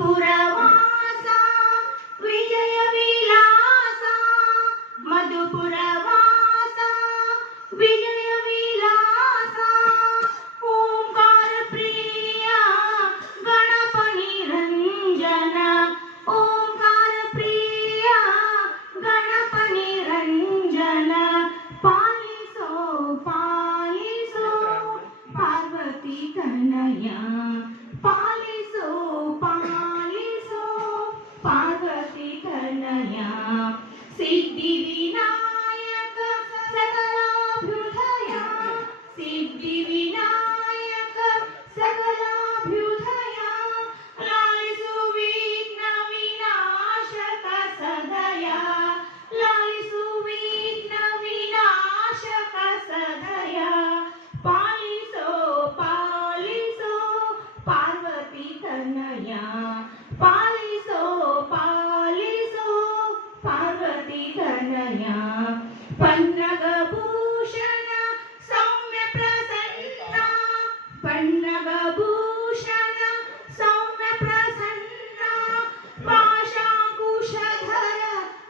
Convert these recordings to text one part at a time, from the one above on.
ಮಧುಪುರವಾಸ ವಿಜಯ ವಿಲಾಸ ಮಧುಪುರವಾಸ ವಿಜಯ ವಿಲಾಸ ಓಂಕಾರ ಪ್ರಿಯ ಗಣಪ ನಿರಂಜನ ಓಂಕಾರ ಪ್ರಿಯ ಗಣಪ ನಿರಂಜನ ಪಾಲಿಸೋ ಪಾಲಿಸೋ ಪಾರ್ವತಿ ತನಯ ಪಾಲಿಸೋ ಪಾಲಿಸೋ ಪಾರ್ವತಿ ತನಯ ಸಿದ್ಧಿ ವಿನಾಯಕ ಸಕಲಾಭ್ಯುದಯ ಸಿದ್ಧಿ ವಿನಾಯಕ ಸಕಲಾಭ್ಯುದಯ ಲಾಲಿಸು ವಿಘ್ನ ವಿನಾಶಕ ಸದಯ ಲಾಲಿಸು ವಿಘ್ನ ವಿನಾಶಕ ಸದಯ ಪಾಲಿಸೋ ಪಾಲಿಸೋ ಪಾರ್ವತಿ ತನಯ ಪಾಲಿಸೋ ಪಾಲಿಸೋ ಪಾರ್ವತಿ ತನಯ ಪನ್ನಗ ಭೂಷಣ ಸೌಮ್ಯ ಪ್ರಸನ್ನ ಪನ್ನಗ ಭೂಷಣ ಸೌಮ್ಯ ಪ್ರಸನ್ನ ಪಾಶಾಂಕುಶಧರ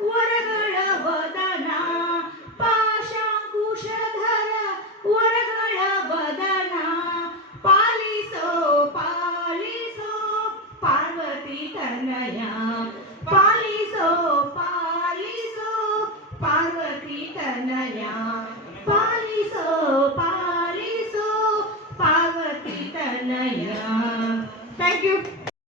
ವರಗಳ ವದನ ಪಾಶಾಂಕುಶಧರ ವರಗಳ ವದನ ಪಾಲಿಸೋ ಪಾಲಿಸೋ ಪಾರ್ವತಿ ತನಯ ಪಾಲಿಸೋ ಪಾಲಿಸೋ ಪಾರ್ವತಿ ತನಯ ಪಾಲಿಸೋ ಪಾಲಿಸೋ ಪಾರ್ವತಿ ತನಯ ಥ್ಯಾಂಕ್ ಯು.